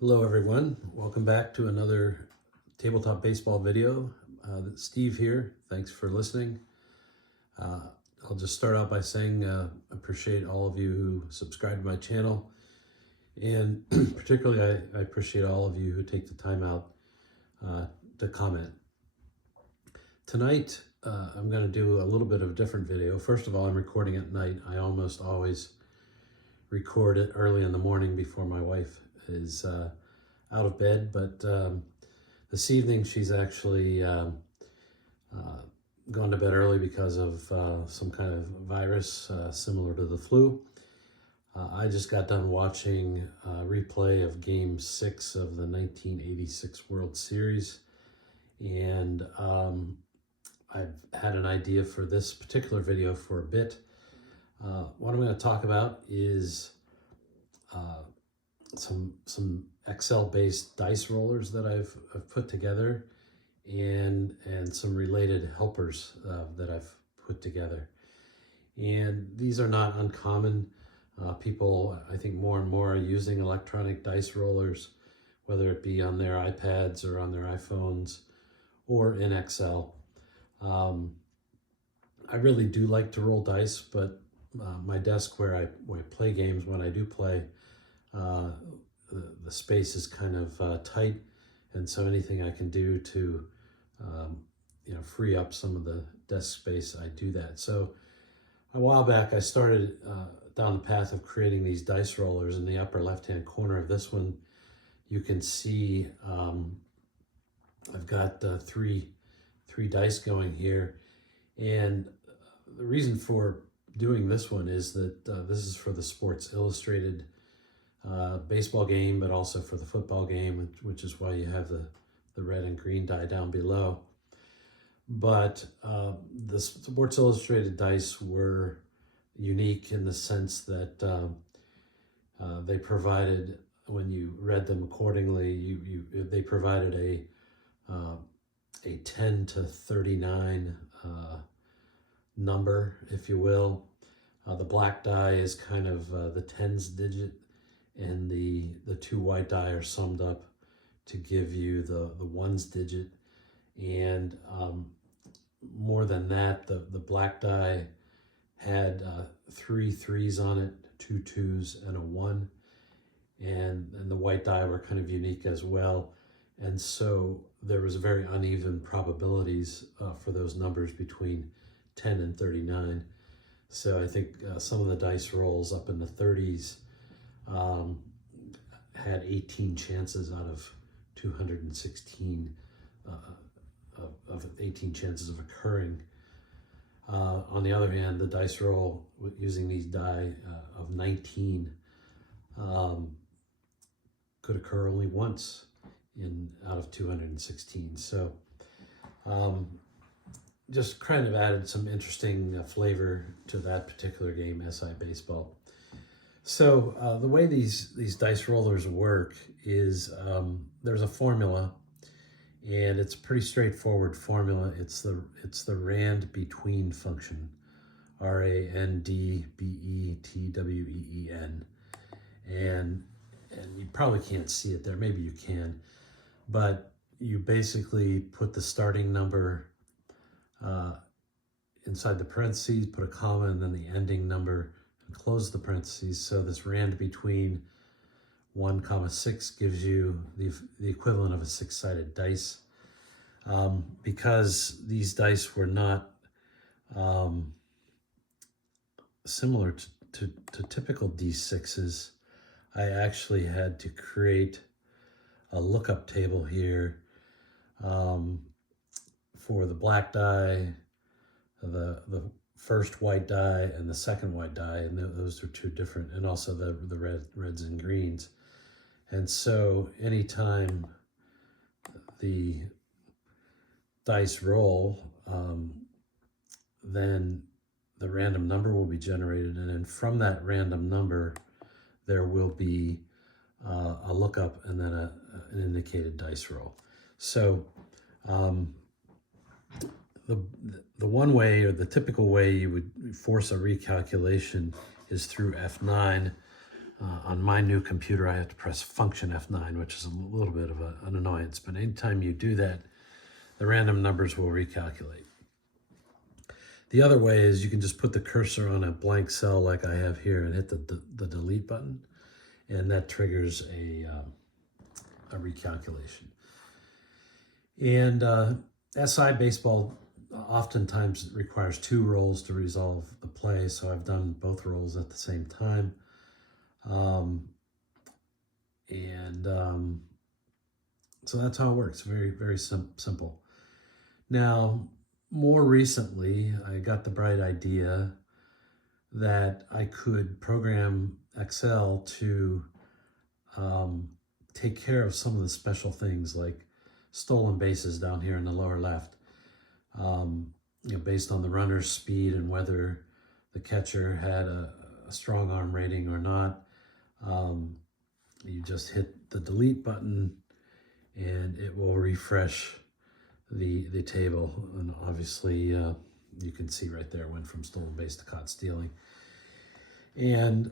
Hello everyone, welcome back to another tabletop baseball video. Steve here, thanks for listening. I'll just start out by saying I appreciate all of you who subscribe to my channel, and particularly I appreciate all of you who take the time out to comment. Tonight I'm going to do a little bit of a different video. First of all, I'm recording at night. I almost always record it early in the morning before my wife is out of bed, but this evening she's actually gone to bed early because of some kind of virus similar to the flu. I just got done watching a replay of Game 6 of the 1986 World Series, and I've had an idea for this particular video for a bit. What I'm going to talk about is some Excel-based dice rollers that I've put together, and some related helpers that I've put together. And these are not uncommon. People, I think, more and more are using electronic dice rollers, whether it be on their iPads or on their iPhones or in Excel. I really do like to roll dice, but my desk where I play games, when I do play, the space is kind of tight, and so anything I can do to free up some of the desk space, I do that. So a while back I started down the path of creating these dice rollers. In the upper left hand corner of this one you can see I've got three dice going here, and the reason for doing this one is that this is for the Sports Illustrated baseball game, but also for the football game, which is why you have the red and green die down below. But the Sports Illustrated dice were unique in the sense that they provided, when you read them accordingly, they provided a 10 to 39 number, if you will. The black die is kind of the tens digit, and the two white die are summed up to give you the ones digit. And more than that, the black die had 3 threes on it, 2 twos, and a 1. And the white die were kind of unique as well. And so there was very uneven probabilities for those numbers between 10 and 39. So I think some of the dice rolls up in the 30s had 18 chances out of 216 of 18 chances of occurring. On the other hand, the dice roll using these die of 19 could occur only once out of 216. So just kind of added some interesting flavor to that particular game, SI Baseball. So the way these dice rollers work is there's a formula, and it's a pretty straightforward formula. It's the RANDBETWEEN function, RANDBETWEEN, and you probably can't see it there. Maybe you can, but you basically put the starting number inside the parentheses, put a comma, and then the ending number, and close the parentheses. So this RANDBETWEEN 1,6 gives you the equivalent of a 6-sided dice. Because these dice were not similar to typical D6s, I actually had to create a lookup table here for the black die, the first white die, and the second white die, and those are two different, and also the reds and greens. And so anytime the dice roll, then the random number will be generated, and then from that random number there will be a lookup and then an indicated dice roll. So the one way, or the typical way you would force a recalculation, is through F9. On my new computer, I have to press function F9, which is a little bit of an annoyance. But anytime you do that, the random numbers will recalculate. The other way is you can just put the cursor on a blank cell like I have here and hit the delete button, and that triggers a recalculation. And SI baseball oftentimes requires 2 rolls to resolve the play, so I've done both rolls at the same time. So that's how it works. Very, very simple. Now, more recently, I got the bright idea that I could program Excel to take care of some of the special things like stolen bases down here in the lower left. Based on the runner's speed and whether the catcher had a strong arm rating or not. You just hit the delete button and it will refresh the table. And obviously you can see right there, went from stolen base to caught stealing. And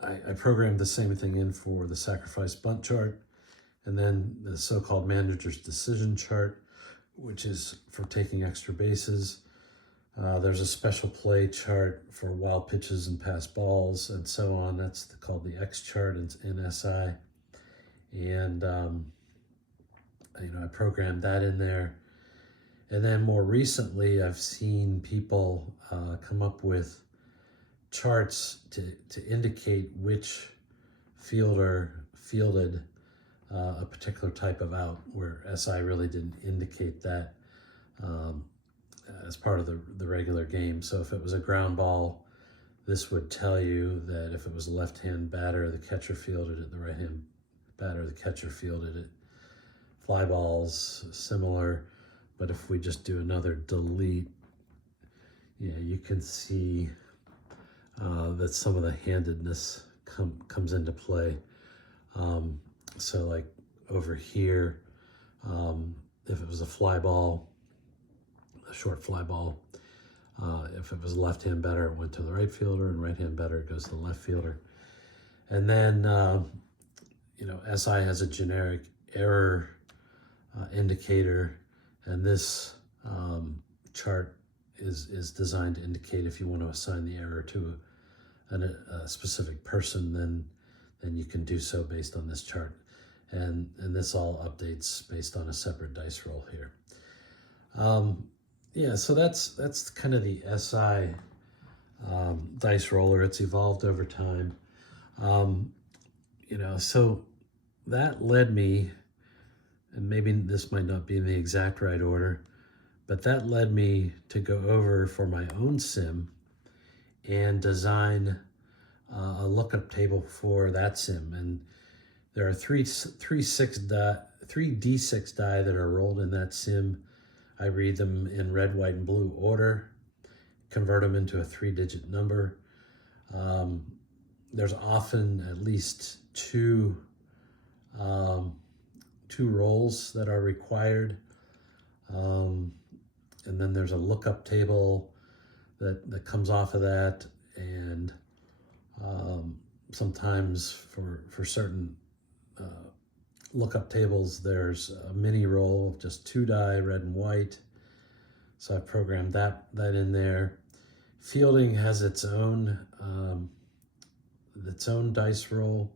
I programmed the same thing in for the sacrifice bunt chart, and then the so-called manager's decision chart, which is for taking extra bases. There's a special play chart for wild pitches and pass balls and so on. That's called the X chart in SI. And I programmed that in there. And then more recently, I've seen people come up with charts to indicate which fielder fielded a particular type of out, where SI really didn't indicate that as part of the regular game. So if it was a ground ball, this would tell you that if it was a left-hand batter, the catcher fielded it, the right-hand batter, the catcher fielded it. Fly balls, similar, but if we just do another delete, you can see that some of the handedness comes into play. So like over here, if it was a fly ball, a short fly ball, if it was a left-hand batter, it went to the right fielder, and right-hand batter, it goes to the left fielder. And then, SI has a generic error indicator, and this chart is designed to indicate if you want to assign the error to a specific person, then you can do so based on this chart. And this all updates based on a separate dice roll here. So that's kind of the SI dice roller. It's evolved over time. So that led me, and maybe this might not be in the exact right order, but that led me to go over for my own sim and design a lookup table for that sim. And there are three D6 die that are rolled in that sim. I read them in red, white, and blue order, convert them into a 3-digit number. There's often at least two rolls that are required. And then there's a lookup table that comes off of that. And sometimes for certain lookup tables, there's a mini roll of just 2 die, red and white. So I programmed that in there. Fielding has its own dice roll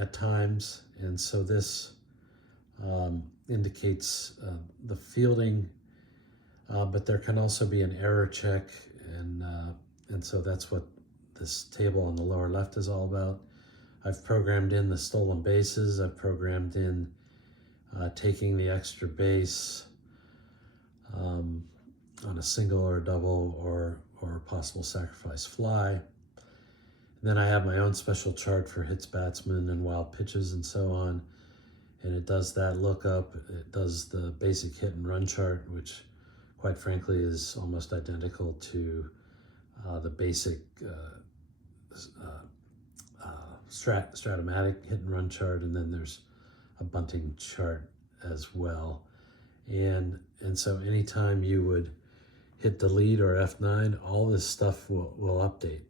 at times, and so this indicates the fielding, but there can also be an error check, and so that's what this table on the lower left is all about. I've programmed in the stolen bases. I've programmed in taking the extra base on a single or a double or a possible sacrifice fly. And then I have my own special chart for hits, batsmen, and wild pitches and so on. And it does that lookup. It does the basic hit and run chart, which quite frankly is almost identical to the basic stratomatic hit and run chart, and then there's a bunting chart as well. And so anytime you would hit delete or F9, all this stuff will update.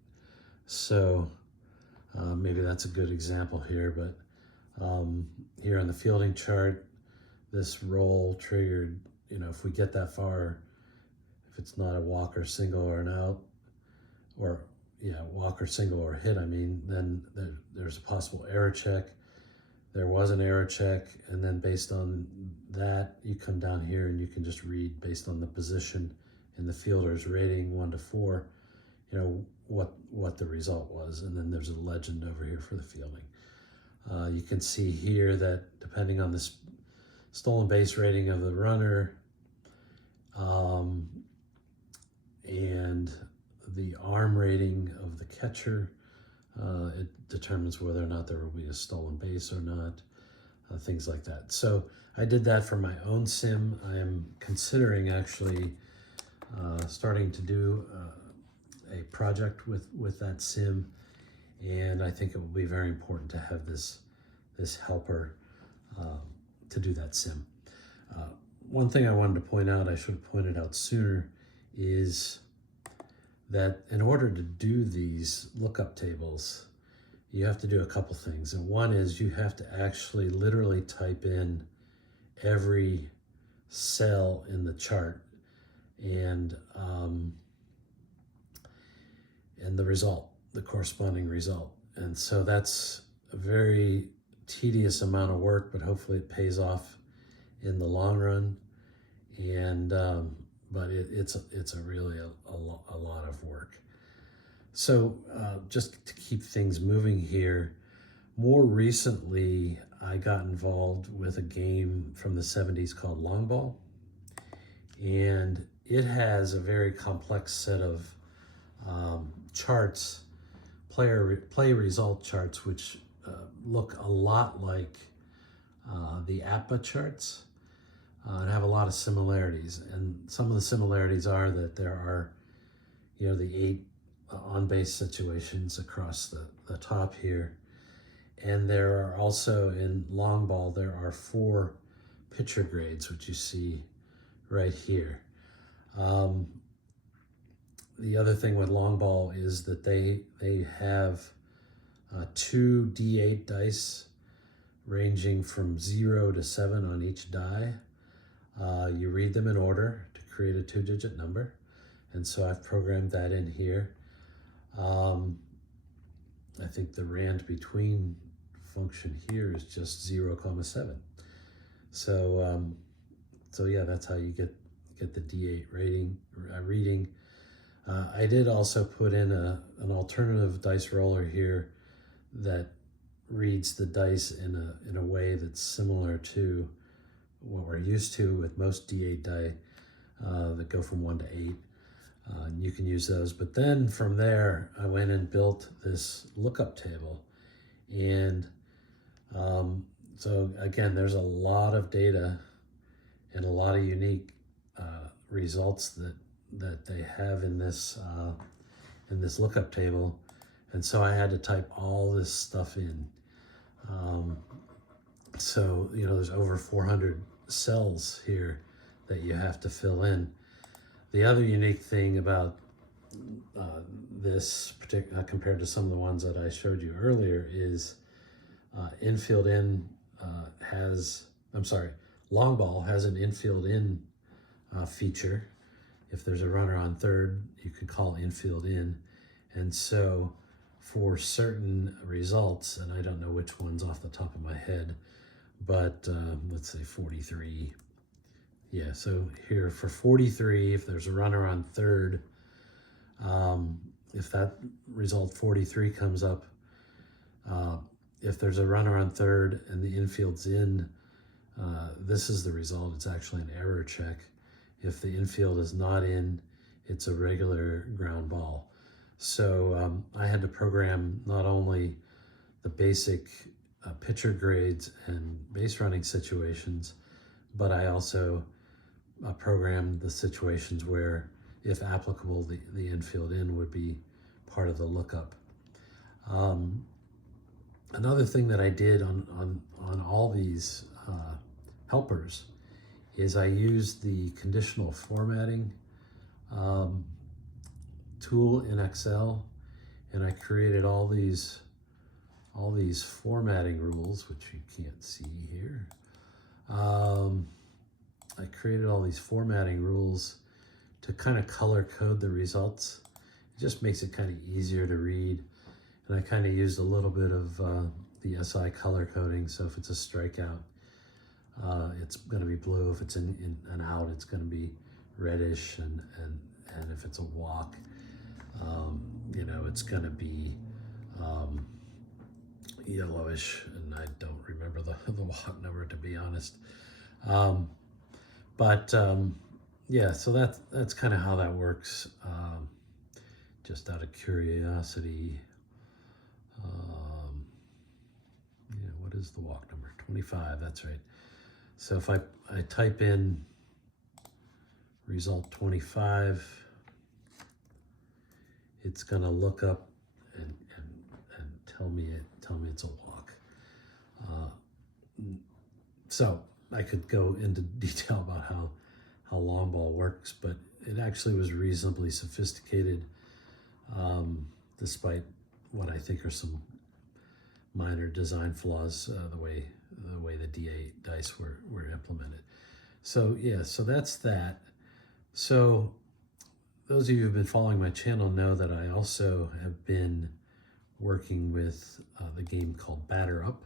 So maybe that's a good example here, but here on the fielding chart, this roll triggered, if we get that far, if it's not a walk or single or an out, or walk or single or hit, then there's a possible error check. There was an error check, and then based on that, you come down here and you can just read based on the position in the fielder's rating 1 to 4, what the result was, and then there's a legend over here for the fielding. You can see here that depending on the stolen base rating of the runner and the arm rating of the catcher, it determines whether or not there will be a stolen base or not, things like that. So I did that for my own sim. I am considering actually starting to do a project with that sim, and I think it will be very important to have this helper to do that sim. One thing I wanted to point out, I should have pointed out sooner, is that in order to do these lookup tables, you have to do a couple things. And one is you have to actually literally type in every cell in the chart and the result, the corresponding result. And so that's a very tedious amount of work, but hopefully it pays off in the long run. And but it's a really a lot of work. So just to keep things moving here, more recently I got involved with a game from the 70s called Long Ball, and it has a very complex set of charts, play result charts, which look a lot like the apba charts. And have a lot of similarities, and some of the similarities are that there are, the 8 on-base situations across the top here, and there are also in long ball there are 4 pitcher grades, which you see right here. The other thing with long ball is that they have 2 D8 dice ranging from 0 to 7 on each die. You read them in order to create a 2-digit number, and so I've programmed that in here. I think the RANDBETWEEN function here is just 0,7. So yeah, that's how you get the D8 reading. I did also put in an alternative dice roller here that reads the dice in a way that's similar to what we're used to with most D8 die that go from 1 to 8. You can use those. But then from there, I went and built this lookup table. And so again, there's a lot of data and a lot of unique results that they have in this lookup table. And so I had to type all this stuff in. So, there's over 400 cells here that you have to fill in. The other unique thing about this particular, compared to some of the ones that I showed you earlier, is infield in long ball has an infield in feature. If there's a runner on third, you can call infield in. And so for certain results, and I don't know which ones off the top of my head, but let's say 43. Yeah, so here for 43, if there's a runner on third, if that result 43 comes up, if there's a runner on third and the infield's in, this is the result. It's actually an error check. If the infield is not in, it's a regular ground ball. So I had to program not only the basic pitcher grades and base running situations, but I also programmed the situations where, if applicable, the infield in would be part of the lookup. Another thing that I did on all these helpers is I used the conditional formatting tool in Excel, and I created all these formatting rules, which you can't see here. I created all these formatting rules to kind of color code the results. It just makes it kind of easier to read. And I kind of used a little bit of the SI color coding. So if it's a strikeout, it's going to be blue. If it's in and out, it's going to be reddish. And if it's a walk, you know, it's going to be yellowish. And I don't remember the walk number, to be honest. Yeah, so that's kind of how that works. Just out of curiosity, yeah, what is the walk number? 25, that's right. So if I type in result 25, it's gonna look up and tell me it's a walk. So I could go into detail about how long ball works, but it actually was reasonably sophisticated, despite what I think are some minor design flaws, the way the DA dice were implemented. So yeah, so that's that. So those of you who've been following my channel know that I also have been working with the game called Batter Up.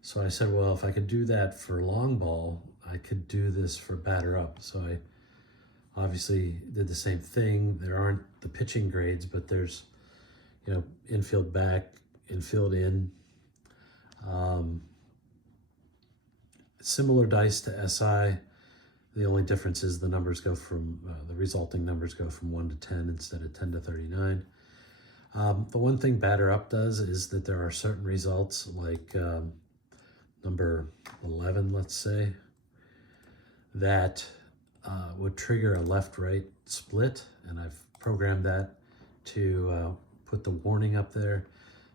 So I said, well, if I could do that for long ball, I could do this for Batter Up. So I obviously did the same thing. There aren't the pitching grades, but there's, you know, infield back, infield in. Similar dice to SI. The only difference is the numbers go from, the resulting numbers go from 1 to 10 instead of 10 to 39. The one thing Batter Up does is that there are certain results, like number 11, let's say, that would trigger a left-right split, and I've programmed that to put the warning up there.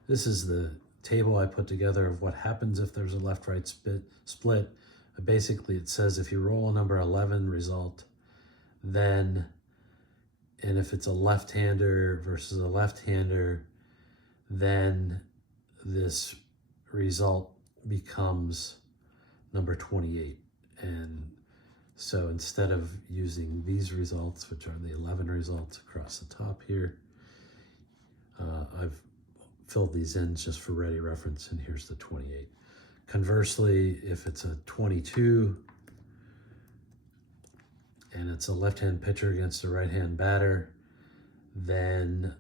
This is the table I put together of what happens if there's a left-right split. Basically, it says if you roll a number 11 result, then, and if it's a left-hander versus a left-hander, then this result becomes number 28. And so instead of using these results, which are the 11 results across the top here, I've filled these in just for ready reference, and here's the 28. Conversely, if it's a 22 and it's a left-hand pitcher against a right-hand batter, then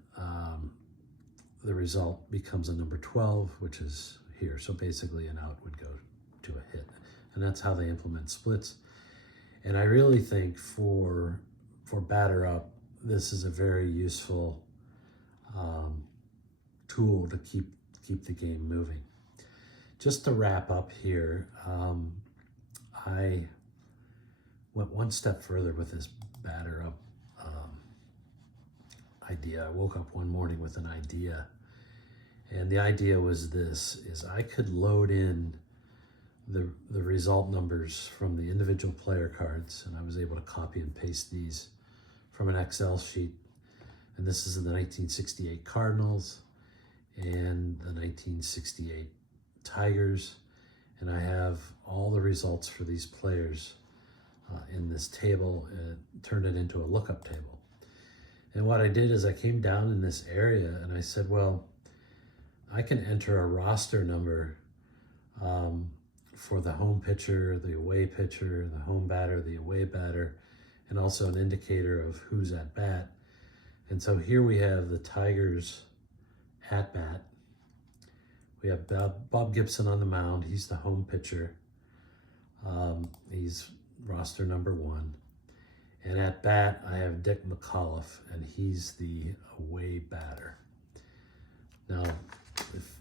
the result becomes a number 12, which is here. So basically an out would go to a hit. And that's how they implement splits. And I really think for Batter Up, this is a very useful tool to keep the game moving. Just to wrap up here, I went one step further with this Batter Up idea. I woke up one morning with an idea, and the idea was this, is I could load in the result numbers from the individual player cards, and I was able to copy and paste these from an Excel sheet. And this is the 1968 Cardinals and the 1968 Tigers, and I have all the results for these players in this table and turned it into a lookup table. And what I did is I came down in this area and I said, well, I can enter a roster number for the home pitcher, the away pitcher, the home batter, the away batter, and also an indicator of who's at bat. And so here we have the Tigers at bat. We have Bob Gibson on the mound. He's the home pitcher. He's roster number 1. And at bat, I have Dick McAuliffe, and he's the away batter. Now, if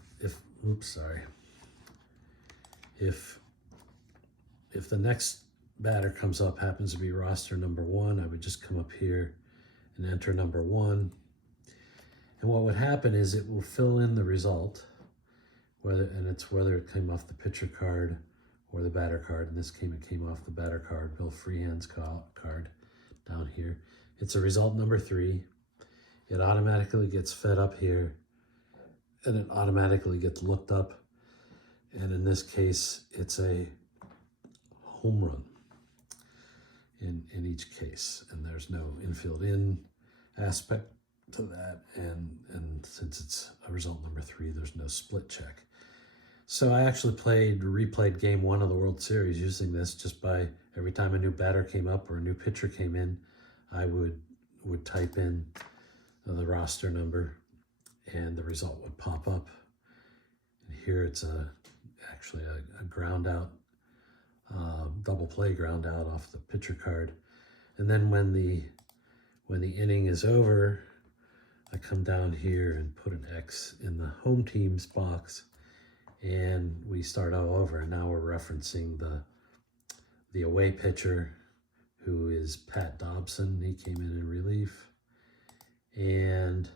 the next batter comes up happens to be roster number 1, I would just come up here and enter number 1. And what would happen is it will fill in the result, whether it came off the pitcher card or the batter card. In this case, it came off the batter card, Bill Freehand's card down here. It's a result number 3. it automatically gets fed up here, and it automatically gets looked up. And in this case, it's a home run in each case. And there's no infield in aspect to that. And since it's a result number 3, there's no split check. So I actually replayed game 1 of the World Series using this, just by every time a new batter came up or a new pitcher came in, I would type in the roster number and the result would pop up. And here it's actually a ground out, double play ground out off the pitcher card. And then when the inning is over, I come down here and put an X in the home team's box, and we start all over. And now we're referencing the away pitcher, who is Pat Dobson. He came in relief. And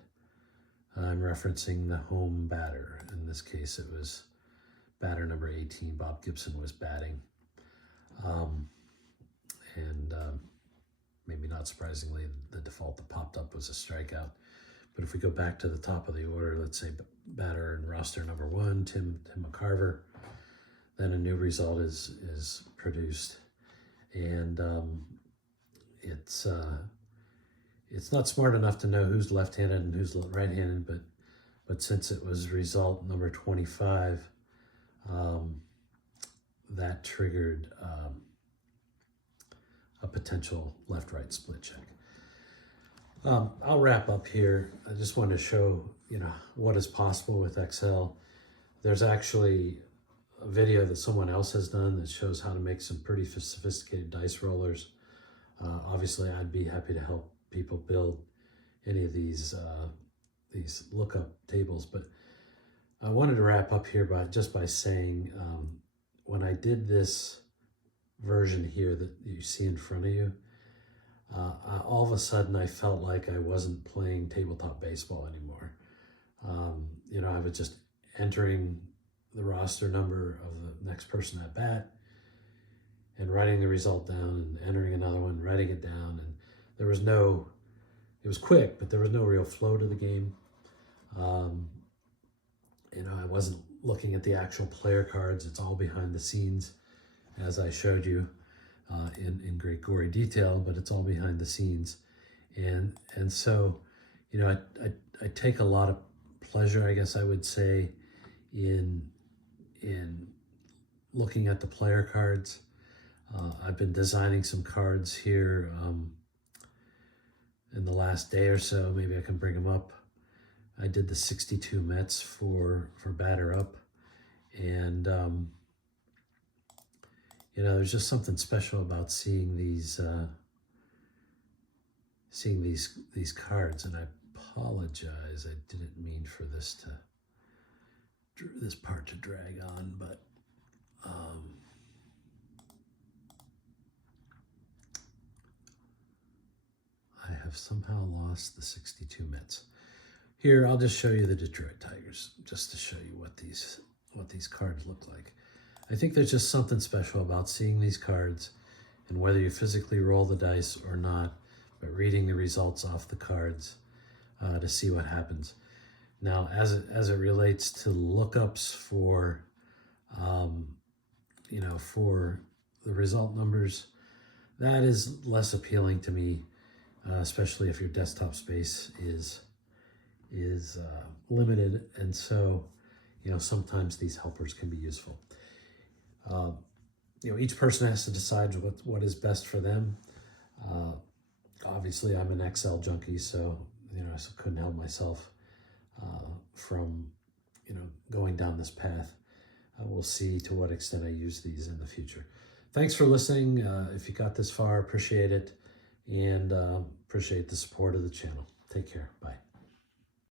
I'm referencing the home batter. In this case, it was batter number 18. Bob Gibson was batting. Maybe not surprisingly, the default that popped up was a strikeout. But if we go back to the top of the order, let's say batter and roster number 1, Tim McCarver, then a new result is produced. And it's not smart enough to know who's left-handed and who's right-handed, but since it was result number 25, that triggered a potential left-right split check. I'll wrap up here. I just wanted to show, what is possible with Excel. There's actually a video that someone else has done that shows how to make some pretty sophisticated dice rollers. Obviously, I'd be happy to help people build any of these lookup tables, but I wanted to wrap up here by saying, when I did this version here that you see in front of you, all of a sudden I felt like I wasn't playing tabletop baseball anymore. I was just entering the roster number of the next person at bat and writing the result down and entering another one, writing it down. And it was quick, but there was no real flow to the game. I wasn't looking at the actual player cards. It's all behind the scenes, as I showed you in great gory detail, but it's all behind the scenes. And so, I take a lot of pleasure, I guess I would say, in looking at the player cards. I've been designing some cards here in the last day or so. Maybe I can bring them up. I did the 62 Mets for batter up, and there's just something special about seeing these cards. And I apologize, I didn't mean for this part to drag on, but I have somehow lost the 62 Mets. Here, I'll just show you the Detroit Tigers, just to show you what these cards look like. I think there's just something special about seeing these cards, and whether you physically roll the dice or not, but reading the results off the cards to see what happens. Now, as it relates to lookups for for the result numbers, that is less appealing to me, especially if your desktop space is limited, and so sometimes these helpers can be useful. Each person has to decide what is best for them. Obviously, I'm an Excel junkie, so I couldn't help myself from going down this path. We'll see to what extent I use these in the future. Thanks for listening. If you got this far, appreciate it, and appreciate the support of the channel. Take care. Bye.